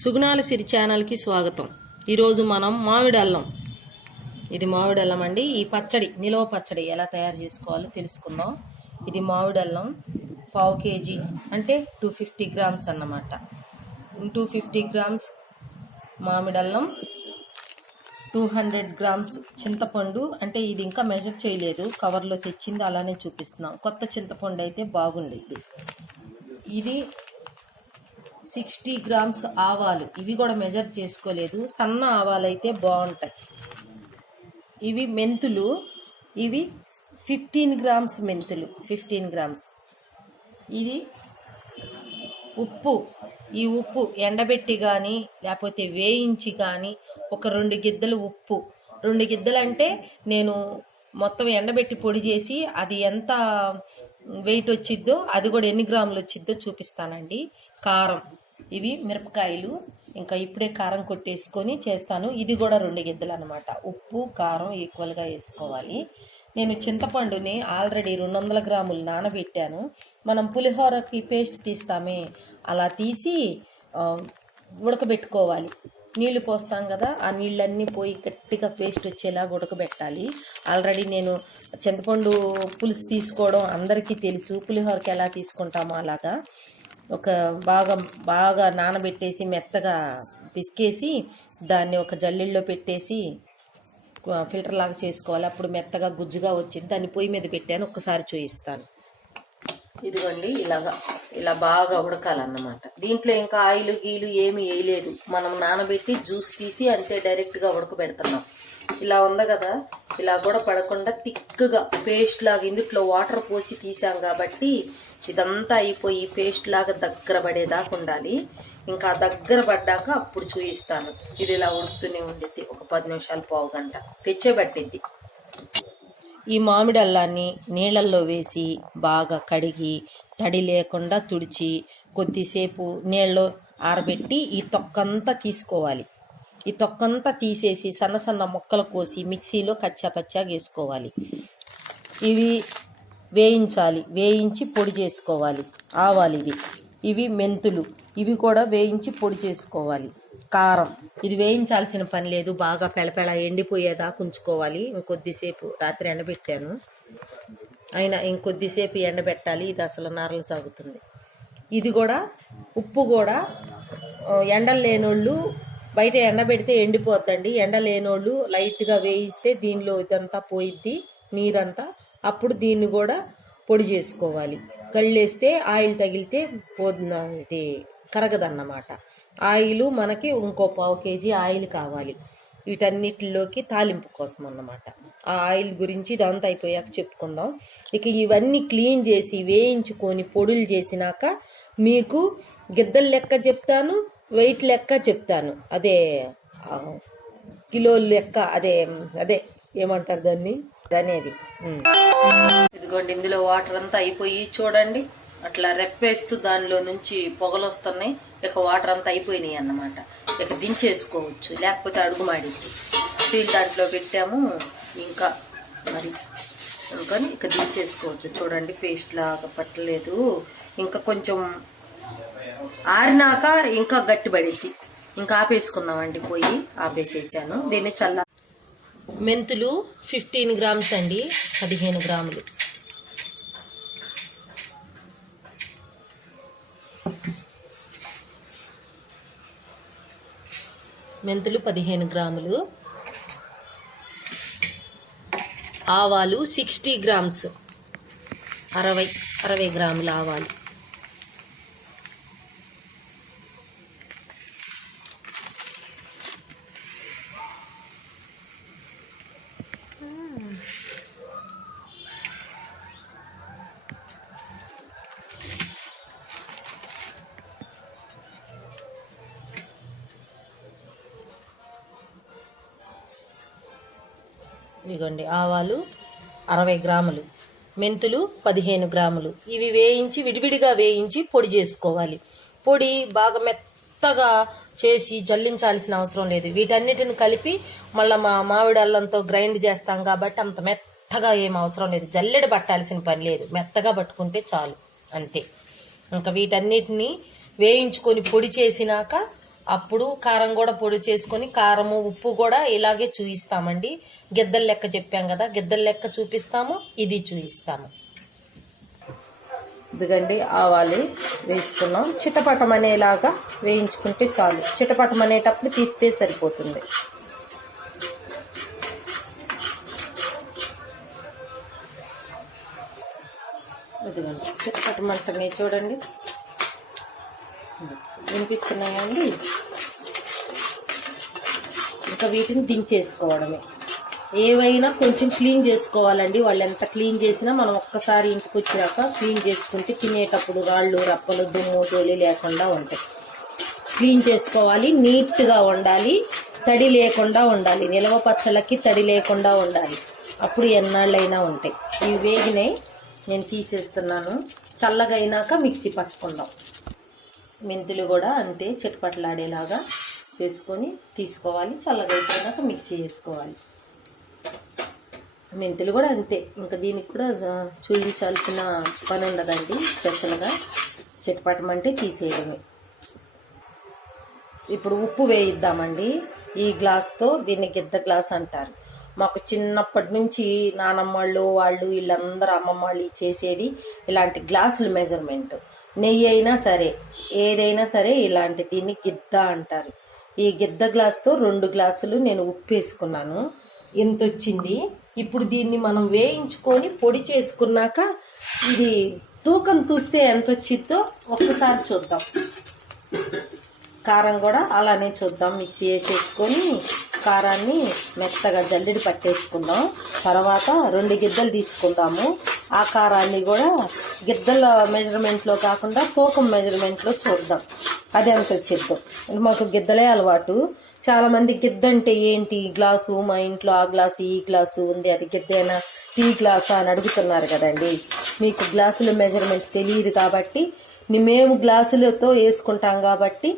సుగుణాల సిరి ఛానల్కి స్వాగతం. ఈరోజు మనం మామిడి అల్లం ఇది మామిడి అల్లం అండి. ఈ పచ్చడి నిలవ పచ్చడి ఎలా తయారు చేసుకోవాలో తెలుసుకుందాం. ఇది మామిడి అల్లం పావు కేజీ అంటే టూ ఫిఫ్టీ గ్రామ్స్ అన్నమాట. టూ ఫిఫ్టీ గ్రామ్స్ మామిడి అల్లం టూ హండ్రెడ్ గ్రామ్స్ చింతపండు అంటే ఇది ఇంకా మెజర్ చేయలేదు. కవర్లో తెచ్చింది అలానే చూపిస్తున్నాం. కొత్త చింతపండు అయితే బాగుండేది ఇది సిక్స్టీ గ్రామ్స్ ఆవాలు. ఇవి కూడా మెజర్ చేసుకోలేదు. సన్న ఆవాలు అయితే బాగుంటాయి. ఇవి మెంతులు. ఇవి ఫిఫ్టీన్ గ్రామ్స్ మెంతులు. Fifteen grams. ఇది ఉప్పు. ఈ ఉప్పు ఎండబెట్టి కానీ లేకపోతే వేయించి కానీ ఒక రెండు గిద్దలు ఉప్పు. రెండు గిద్దలు అంటే నేను మొత్తం ఎండబెట్టి పొడి చేసి అది ఎంత వెయిట్ వచ్చిద్దో అది కూడా ఎన్ని గ్రాములు వచ్చిద్దో చూపిస్తానండి. కారం. ఇవి మిరపకాయలు. ఇంకా ఇప్పుడే కారం కొట్టేసుకొని చేస్తాను. ఇది కూడా రెండు గిద్దలు అనమాట ఉప్పు కారం ఈక్వల్గా వేసుకోవాలి. నేను చింతపండుని ఆల్రెడీ రెండు వందల గ్రాములు నానబెట్టాను. మనం పులిహోరకి పేస్ట్ తీస్తామే. అలా తీసి ఉడకబెట్టుకోవాలి. నీళ్ళు పోస్తాం కదా ఆ నీళ్ళన్నీ పోయి గట్టిగా పేస్ట్ వచ్చేలాగా ఉడకబెట్టాలి. ఆల్రెడీ నేను చింతపండు పులుసు తీసుకోవడం అందరికీ తెలుసు. పులిహోరకి ఎలా తీసుకుంటామో అలాగా. ఒక బాగా బాగా నానబెట్టేసి మెత్తగా పిసికేసి దాన్ని ఒక జల్లెల్లో పెట్టేసి ఫిల్టర్ లాగా చేసుకోవాలి. అప్పుడు మెత్తగా గుజ్జుగా వచ్చింది. దాన్ని పొయ్యి మీద పెట్టాను. ఒక్కసారి చూపిస్తాను ఇదిగోండి ఇలాగా ఇలా బాగా ఉడకాలన్నమాట. దీంట్లో ఇంకా ఆయిల్ గీలు ఏమి వేయలేదు. మనం నానబెట్టి జ్యూస్ తీసి అంతే డైరెక్ట్గా ఉడకబెడుతున్నాం. ఇలా ఉంది కదా? ఇలా కూడా పడకుండా తిక్కుగా పేస్ట్ లాగా ఇందుట్లో వాటర్ పోసి తీసాం కాబట్టి ఇదంతా అయిపోయి పేస్ట్ లాగా దగ్గర పడేదాకా ఉండాలి. ఇంకా దగ్గర పడ్డాక అప్పుడు చూయిస్తాను. ఇది ఇలా ఉడుకుతూనే ఉండిద్ది. ఒక పది నిమిషాలు పావు గంట. తెచ్చేబట్టిద్ది ఈ మామిడి అల్లాన్ని నీళ్ళల్లో వేసి బాగా కడిగి తడి లేకుండా తుడిచి కొద్దిసేపు నీళ్ళలో ఆరబెట్టి ఈ తొక్కంతా తీసుకోవాలి. ఈ తొక్కంతా తీసేసి సన్న సన్న ముక్కలు కోసి మిక్సీలో కచ్చా పచ్చాగా వేసుకోవాలి. ఇవి వేయించాలి. వేయించి పొడి చేసుకోవాలి. ఆవాలు ఇవి. ఇవి మెంతులు. ఇవి కూడా వేయించి పొడి చేసుకోవాలి. కారం. ఇది వేయించాల్సిన పని లేదు. బాగా పెలపెల ఎండిపోయేదా ఉంచుకోవాలి ఇంకొద్దిసేపు రాత్రి ఎండబెట్టాను. అయినా ఇంకొద్దిసేపు ఎండబెట్టాలి. ఇది అసలు నారలు సాగుతుంది. ఇది కూడా ఉప్పు కూడా ఎండలు లేనోళ్ళు బయట ఎండబెడితే ఎండిపోద్దండి. ఎండ లేనోళ్ళు లైట్గా వేయిస్తే దీనిలో ఇదంతా పోయిద్ది. నీరంతా అప్పుడు దీన్ని కూడా పొడి చేసుకోవాలి. కళ్ళేస్తే ఆయిల్ తగిలితే పోదున ఇది కరగదన్నమాట. ఆయిల్ మనకి ఇంకో పావు కేజీ ఆయిల్ కావాలి. వీటన్నిటిలోకి తాలింపు కోసం అన్నమాట. ఆ ఆయిల్ గురించి ఇదంతా అయిపోయాక చెప్పుకుందాం. ఇక ఇవన్నీ క్లీన్ చేసి వేయించుకొని పొడులు చేసినాక మీకు గిద్దలు లెక్క చెప్తాను వెయిట్ లెక్క చెప్తాను. అదే కిలోలు లెక్క అదే అదే ఏమంటారు దాన్ని? అనేది. ఉమ్. ఇదిగోండి ఇందులో వాటర్ అంతా అయిపోయి చూడండి. అట్లా రెప్పేస్తూ దానిలో నుంచి పొగలు వస్తున్నాయి ఇక వాటర్ అంతా అయిపోయినాయి అన్నమాట. ఇక దించేసుకోవచ్చు లేకపోతే అడుగు మాడిద్ది స్టీల్ దాంట్లో పెట్టాము ఇంకా మరి అందుకని ఇక దించేసుకోవచ్చు. చూడండి పేస్ట్ లాగా పట్టలేదు. ఇంకా కొంచెం ఆరినాక ఇంకా గట్టిపడిద్ది ఇంకా ఆపేసుకుందామండి పోయి ఆపేసేసాను. దీన్ని చల్ల మెంతులు ఫిఫ్టీన్ గ్రామ్స్ అండి పదిహేను గ్రాములు. మెంతులు పదిహేను గ్రాములు. ఆవాలు సిక్స్టీ గ్రామ్స్ అరవై అరవై గ్రాముల ఆవాలు. ఇదిగోండి ఆవాలు అరవై గ్రాములు మెంతులు పదిహేను గ్రాములు. ఇవి వేయించి విడివిడిగా వేయించి పొడి చేసుకోవాలి. పొడి బాగా మెత్తగా చేసి జల్లించాల్సిన అవసరం లేదు. వీటన్నిటిని కలిపి మళ్ళీ మా మామిడి అల్లంతో గ్రైండ్ చేస్తాం కాబట్టి అంత మెత్తగా ఏం అవసరం లేదు. జల్లెడ పట్టాల్సిన పని లేదు. మెత్తగా పట్టుకుంటే చాలు. అంతే. ఇంకా వీటన్నిటిని వేయించుకొని పొడి చేసినాక అప్పుడు కారం కూడా పొడి చేసుకొని కారము ఉప్పు కూడా ఇలాగే చూపిస్తామండి గిద్దల లెక్క చెప్పాం కదా గిద్దల లెక్క చూపిస్తాము ఇది చూపిస్తాము ఇదిగండి ఆవాలి వేసుకున్నాం. చిటపటం అనేలాగా వేయించుకుంటే చాలు. చిటపటం అనేటప్పుడు తీస్తే సరిపోతుంది. ఇదిగండి చిటపటం అంటే చూడండి. వినిపిస్తున్నాయండి. ఇంకా వీటిని దించేసుకోవడమే. ఏవైనా కొంచెం క్లీన్ చేసుకోవాలండి. వాళ్ళు ఎంత క్లీన్ చేసినా మనం ఒక్కసారి ఇంటికి వచ్చినాక క్లీన్ చేసుకుంటే తినేటప్పుడు రాళ్ళు రప్పలు దుమ్ము తోలి లేకుండా ఉంటాయి. క్లీన్ చేసుకోవాలి నీట్గా ఉండాలి తడి లేకుండా ఉండాలి. నిలవ పచ్చళ్ళకి తడి లేకుండా ఉండాలి. అప్పుడు ఎన్నాళ్ళైనా ఉంటాయి. ఇవి వేగినాయి నేను తీసేస్తున్నాను. చల్లగా అయినాక మిక్సీ పట్టుకుందాం. మెంతులు కూడా అంతే చెట్పట్లాడేలాగా చేసుకొని తీసుకోవాలి. చల్లగా అయిపోయినాక మిక్సీ చేసుకోవాలి. మెంతులు కూడా అంతే. ఇంకా దీనికి కూడా చూపించాల్సిన పని ఉండదండి. స్పెషల్గా చిటపటమంటే తీసేయడమే. ఇప్పుడు ఉప్పు వేయిద్దామండి. ఈ గ్లాస్తో దీన్ని గిద్ద గ్లాస్ అంటారు. మాకు చిన్నప్పటి నుంచి నానమ్మ వాళ్ళు వాళ్ళు వీళ్ళందరూ అమ్మమ్మ వాళ్ళు చేసేది ఇలాంటి గ్లాసుల మెజర్మెంట్. నెయ్యి అయినా సరే ఏదైనా సరే ఇలాంటి దీన్ని గిద్ద అంటారు. ఈ గిద్ద గ్లాస్తో రెండు గ్లాసులు నేను ఉప్పు వేసుకున్నాను ఎంత వచ్చింది ఇప్పుడు దీన్ని మనం వేయించుకొని పొడి చేసుకున్నాక ఇది తూకం చూస్తే ఎంత వచ్చిందో ఒక్కసారి చూద్దాం. కారం కూడా అలానే చూద్దాం. మిక్సీ వేసేసుకొని కారాన్ని మెత్తగా జల్లెడి పట్టేసుకుందాం. తర్వాత రెండు గిద్దలు తీసుకుందాము. ఆకారాన్ని కూడా గిద్దల మెజర్మెంట్లో కాకుండా పోకం మెజర్మెంట్లో చూద్దాం. అది ఎంత వచ్చిద్దో మాకు గిద్దలే అలవాటు. చాలామంది గిద్ద అంటే ఏంటి? గ్లాసు మా ఇంట్లో ఆ గ్లాసు ఈ గ్లాసు ఉంది అది గిద్దేనా? టీ గ్లాసా అని అడుగుతున్నారు కదండి. మీకు గ్లాసుల మెజర్మెంట్ తెలియదు కాబట్టి మేము గ్లాసులతో వేసుకుంటాం కాబట్టి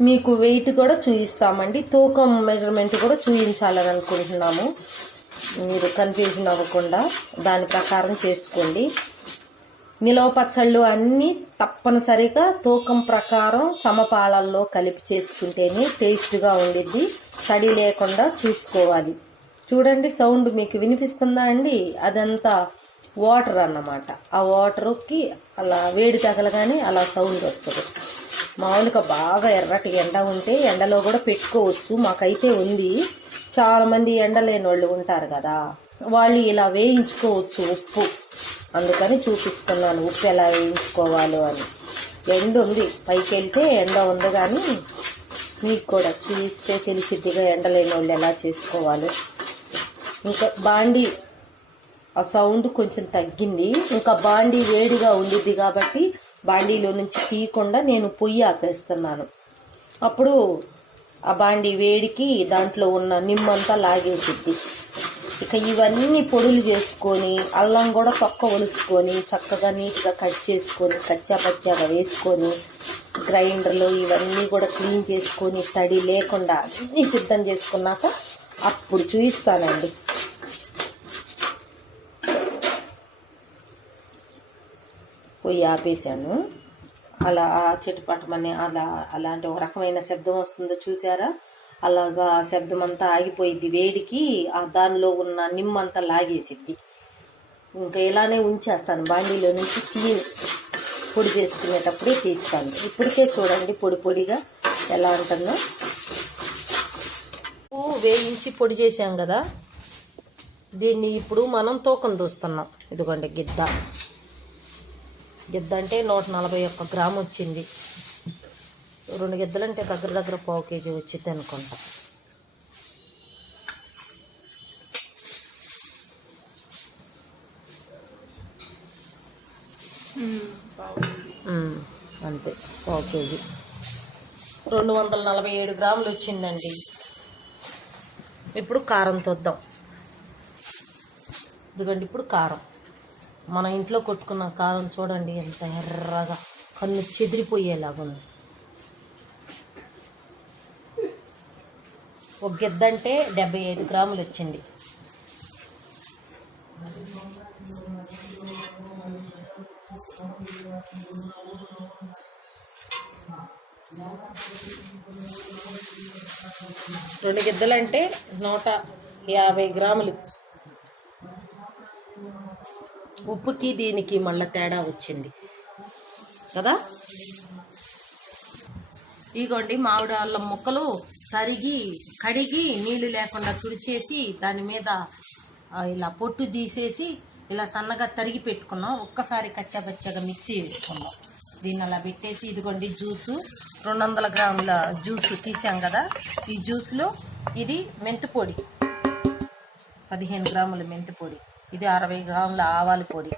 మీకు వెయిట్ కూడా చూపిస్తామండి తూకం మెజర్మెంట్ కూడా చూపించాలని అనుకుంటున్నాము. మీరు కన్ఫ్యూజన్ అవ్వకుండా దాని ప్రకారం చేసుకోండి. నిలవ పచ్చళ్ళు అన్నీ తప్పనిసరిగా తూకం ప్రకారం సమపాలల్లో కలిపి చేసుకుంటేనే టేస్ట్గా ఉండిద్ది. తడి లేకుండా చూసుకోవాలి. చూడండి సౌండ్ మీకు వినిపిస్తుందా అండి? అదంతా వాటర్ అన్నమాట. ఆ వాటర్కి అలా వేడి తగలగానే అలా సౌండ్ వస్తుంది. మామూలుగా బాగా ఎర్రటి ఎండ ఉంటే ఎండలో కూడా పెట్టుకోవచ్చు. మాకైతే ఉంది. చాలా మంది వాళ్ళు ఉంటారు కదా వాళ్ళు ఇలా వేయించుకోవచ్చు ఉప్పు. అందుకని చూపిస్తున్నాను ఉప్పు ఎలా వేయించుకోవాలో అని. ఎండ ఉంది పైకి వెళ్తే ఎండ ఉంది కానీ మీకు కూడా చూస్తే తెలిసిద్దిగా ఎండలేని వాళ్ళు ఎలా చేసుకోవాలి. ఇంకా బాండి ఆ సౌండ్ కొంచెం తగ్గింది. ఇంకా బాండీ వేడిగా ఉండిద్ది కాబట్టి బాండీలో నుంచి తీయకుండా నేను పొయ్యి ఆపేస్తున్నాను. అప్పుడు ఆ బాండి వేడికి దాంట్లో ఉన్న నిమ్మంతా లాగేసిద్ది. ఇక ఇవన్నీ పొడులు చేసుకొని అల్లం కూడా తొక్క ఒలుసుకొని చక్కగా నీట్గా కట్ చేసుకొని కచ్చా పచ్చాగా వేసుకొని గ్రైండర్లో ఇవన్నీ కూడా క్లీన్ చేసుకొని తడి లేకుండా అన్నీ సిద్ధం చేసుకున్నాక అప్పుడు చూపిస్తానండి పోయి ఆపేసాను అలా ఆ చిటపటమని అలా అలాంటి ఒక రకమైన శబ్దం వస్తుందో చూసారా అలాగా శబ్దం అంతా ఆగిపోయింది వేడికి ఆ దానిలో ఉన్న నిమ్మంతా లాగేసిద్ది. ఇంకా ఇలానే ఉంచేస్తాను. బాండీలో నుంచి క్లీన్ పొడి చేసుకునేటప్పుడే తీస్తాను. ఇప్పటికే చూడండి పొడి పొడిగా ఎలా ఉంటుందో. వేయించి పొడి చేసాం కదా? దీన్ని ఇప్పుడు మనం తూకం దూస్తున్నాం. ఇదిగోండి గిద్ద. గిద్ద అంటే నూట నలభై ఒక్క గ్రాము వచ్చింది. రెండు గిద్దలంటే దగ్గర దగ్గర పావు కేజీ వచ్చింది అనుకుంటా. అంతే పావు కేజీ. రెండు వందల నలభై ఏడు గ్రాములు వచ్చిందండి. ఇప్పుడు కారం చూద్దాం ఎందుకంటే ఇప్పుడు కారం. మన ఇంట్లో కొట్టుకున్న కారం చూడండి ఎంత ఎర్రగా కన్ను చెదిరిపోయేలాగా ఉంది. ఒక గిద్ద అంటే డెబ్బై ఐదు గ్రాములు వచ్చింది. రెండు గిద్దలంటే నూట యాభై గ్రాములు. ఉప్పుకి దీనికి మళ్ళా తేడా వచ్చింది. కదా? ఇగోండి మామిడి అల్లం ముక్కలు తరిగి కడిగి నీళ్ళు లేకుండా తుడిచేసి దాని మీద ఇలా పొట్టు తీసేసి ఇలా సన్నగా తరిగి పెట్టుకున్నాం. ఒక్కసారి కచ్చాబచ్చాగా మిక్సీ వేసుకున్నాం దీన్ని అలా పెట్టేసి ఇదిగోండి జ్యూసు. రెండు వందల గ్రాముల జ్యూసు తీసాం కదా? ఈ జ్యూస్లో ఇది మెంతి పొడి పదిహేను గ్రాముల మెంతి పొడి ఇది అరవై గ్రాముల ఆవాల పొడి.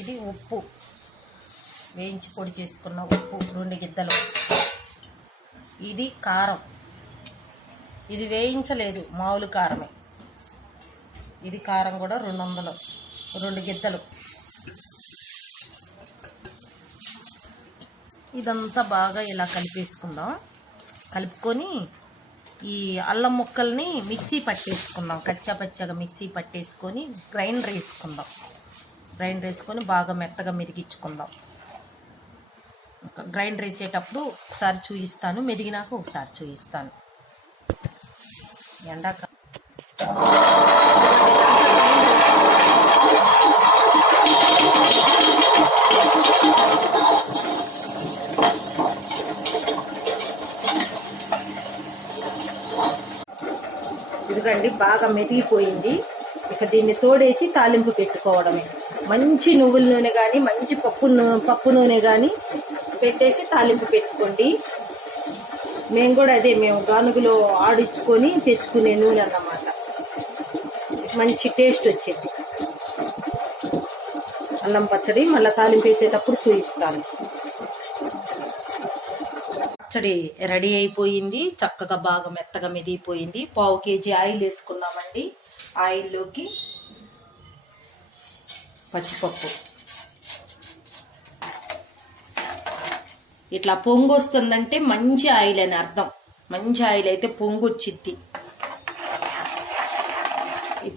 ఇది ఉప్పు. వేయించి పొడి చేసుకున్న ఉప్పు రెండు గిద్దలు. ఇది కారం. ఇది వేయించలేదు మామూలు కారమే. ఇది కారం కూడా రెండు వందలు రెండు గిద్దలు. ఇదంతా బాగా ఇలా కలిపేసుకుందాం. కలుపుకొని ఈ అల్లం ముక్కల్ని మిక్సీ పట్టేసుకుందాం. కచ్చా పచ్చగా మిక్సీ పట్టేసుకొని గ్రైండర్ వేసుకుందాం గ్రైండర్ వేసుకొని బాగా మెత్తగా మెదిగించుకుందాం గ్రైండర్ వేసేటప్పుడు ఒకసారి చూయిస్తాను. మెదిగినాక ఒకసారి చూయిస్తాను. ఎండాకాలం. బాగా మెదిగిపోయింది ఇక దీన్ని తోడేసి తాలింపు పెట్టుకోవడమే. మంచి నువ్వుల నూనె కానీ మంచి పప్పు పప్పు నూనె కానీ పెట్టేసి తాలింపు పెట్టుకోండి. మేము కూడా అదే మేము గానుగులో ఆడించుకొని తెచ్చుకునే నూనె అన్నమాట. మంచి టేస్ట్ వచ్చింది. అల్లం పచ్చడి మళ్ళీ తాలింపు వేసేటప్పుడు చూపిస్తాను పచ్చడి రెడీ అయిపోయింది. చక్కగా బాగా మెత్తగా మెదిగిపోయింది. పావు కేజీ ఆయిల్ వేసుకున్నామండి. ఆయిల్లోకి పచ్చిపప్పు. ఇట్లా పొంగు వస్తుందంటే మంచి ఆయిల్ అని అర్థం. మంచి ఆయిల్ అయితే పొంగు వచ్చిద్ది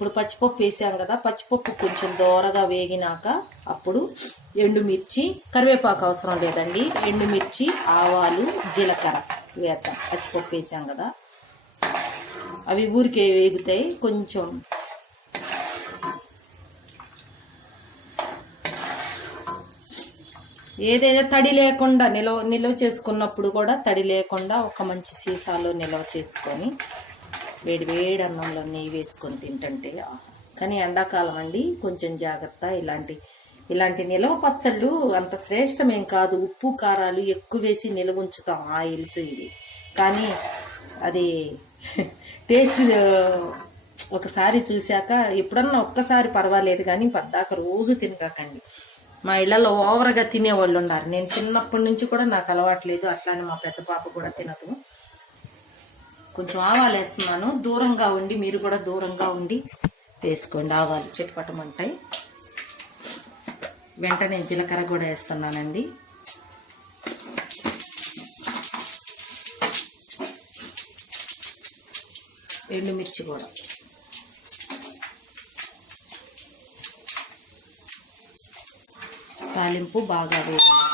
ఇప్పుడు పచ్చిపప్పు వేసాం కదా పచ్చిపప్పు కొంచెం దోరగా వేగినాక అప్పుడు ఎండుమిర్చి కరివేపాకు అవసరం లేదండి. ఎండుమిర్చి ఆవాలు జీలకర్ర వేద్దాం. పచ్చిపప్పు వేసాం కదా. అవి ఊరికే వేగుతాయి. కొంచెం ఏదైనా తడి లేకుండా నిలవ నిల్వ చేసుకున్నప్పుడు కూడా తడి లేకుండా ఒక మంచి సీసాలో నిల్వ చేసుకొని వేడి వేడి అన్నంలో నెయ్యి వేసుకొని తింటుంటే కానీ ఎండాకాలం అండి కొంచెం జాగ్రత్త. ఇలాంటి ఇలాంటి నిలవ పచ్చళ్ళు అంత శ్రేష్టమేం కాదు. ఉప్పు కారాలు ఎక్కువ వేసి నిల్వ ఉంచుతాం ఆయిల్స్ ఇవి. కానీ అది టేస్ట్ ఒకసారి చూశాక ఎప్పుడన్నా ఒక్కసారి పర్వాలేదు కానీ పద్దాక రోజు తినకండి మా ఇళ్ళలో ఓవర్గా తినేవాళ్ళు ఉన్నారు. నేను చిన్నప్పటి నుంచి కూడా నాకు అలవాట్లేదు అట్లానే మా పెద్ద పాప కూడా తినదు. కొంచెం ఆవాలు వేస్తున్నాను. దూరంగా ఉండి మీరు కూడా దూరంగా ఉండి వేసుకోండి. ఆవాలు చిటపటమంటాయి వెంటనే జీలకర్ర కూడా వేస్తున్నానండి. ఎండుమిర్చి కూడా. తాలింపు బాగా వేగింది.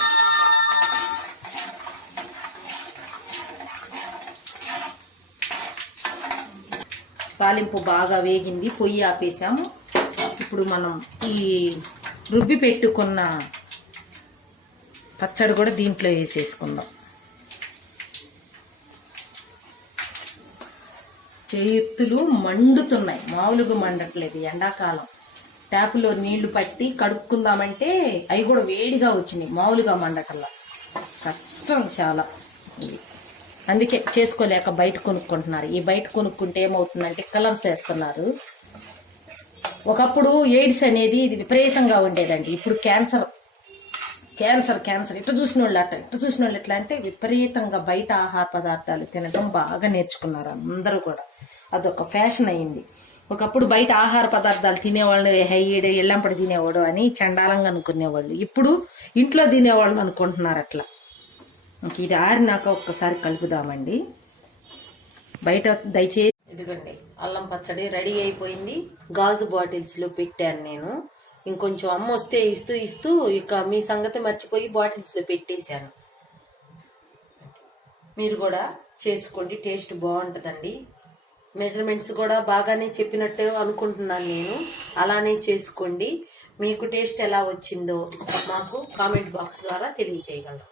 తాలింపు బాగా వేగింది పొయ్యి ఆపేసాము ఇప్పుడు మనం ఈ రుబ్బి పెట్టుకున్న పచ్చడి కూడా దీంట్లో వేసేసుకుందాం. చేతులు మండుతున్నాయి మామూలుగా మండట్లేదు ఎండాకాలం. ట్యాపులో నీళ్ళు పట్టి కడుక్కుందామంటే అవి కూడా వేడిగా వచ్చినాయి మామూలుగా మండటల్లా కష్టం చాలా. అందుకే చేసుకోలేక బయట కొనుక్కుంటున్నారు. ఈ బయట కొనుక్కుంటే ఏమవుతుందంటే కలర్స్ వేస్తున్నారు. ఒకప్పుడు ఎయిడ్స్ అనేది ఇది విపరీతంగా ఉండేదండి. ఇప్పుడు క్యాన్సర్. Cancer cancer. ఇట్లా చూసిన వాళ్ళు అట్ట ఇట్లా చూసిన వాళ్ళు ఎట్లా అంటే విపరీతంగా బయట ఆహార పదార్థాలు తినడం బాగా నేర్చుకున్నారు అందరూ కూడా. అదొక ఫ్యాషన్ అయింది ఒకప్పుడు బయట ఆహార పదార్థాలు తినేవాళ్ళు హైడ్ ఎల్లంపడి తినేవాడు అని చండాలంగా అనుకునేవాళ్ళు. ఇప్పుడు ఇంట్లో తినేవాళ్ళు అనుకుంటున్నారు అట్లా. ఇంక ఇది ఆరినాక ఒక్కసారి కలుపుదామండి. బయట దయచేసి ఇదిగండి అల్లం పచ్చడి రెడీ అయిపోయింది. గాజు బాటిల్స్లో పెట్టాను నేను. ఇంకొంచెం అమ్మ వస్తే ఇస్తూ ఇస్తూ ఇక మీ సంగతి మర్చిపోయి బాటిల్స్లో పెట్టేశాను. మీరు కూడా చేసుకోండి టేస్ట్ బాగుంటుందండి. మెజర్మెంట్స్ కూడా బాగానే చెప్పినట్టు అనుకుంటున్నాను నేను. అలానే చేసుకోండి. మీకు టేస్ట్ ఎలా వచ్చిందో మాకు కామెంట్ బాక్స్ ద్వారా తెలియజేయగలరు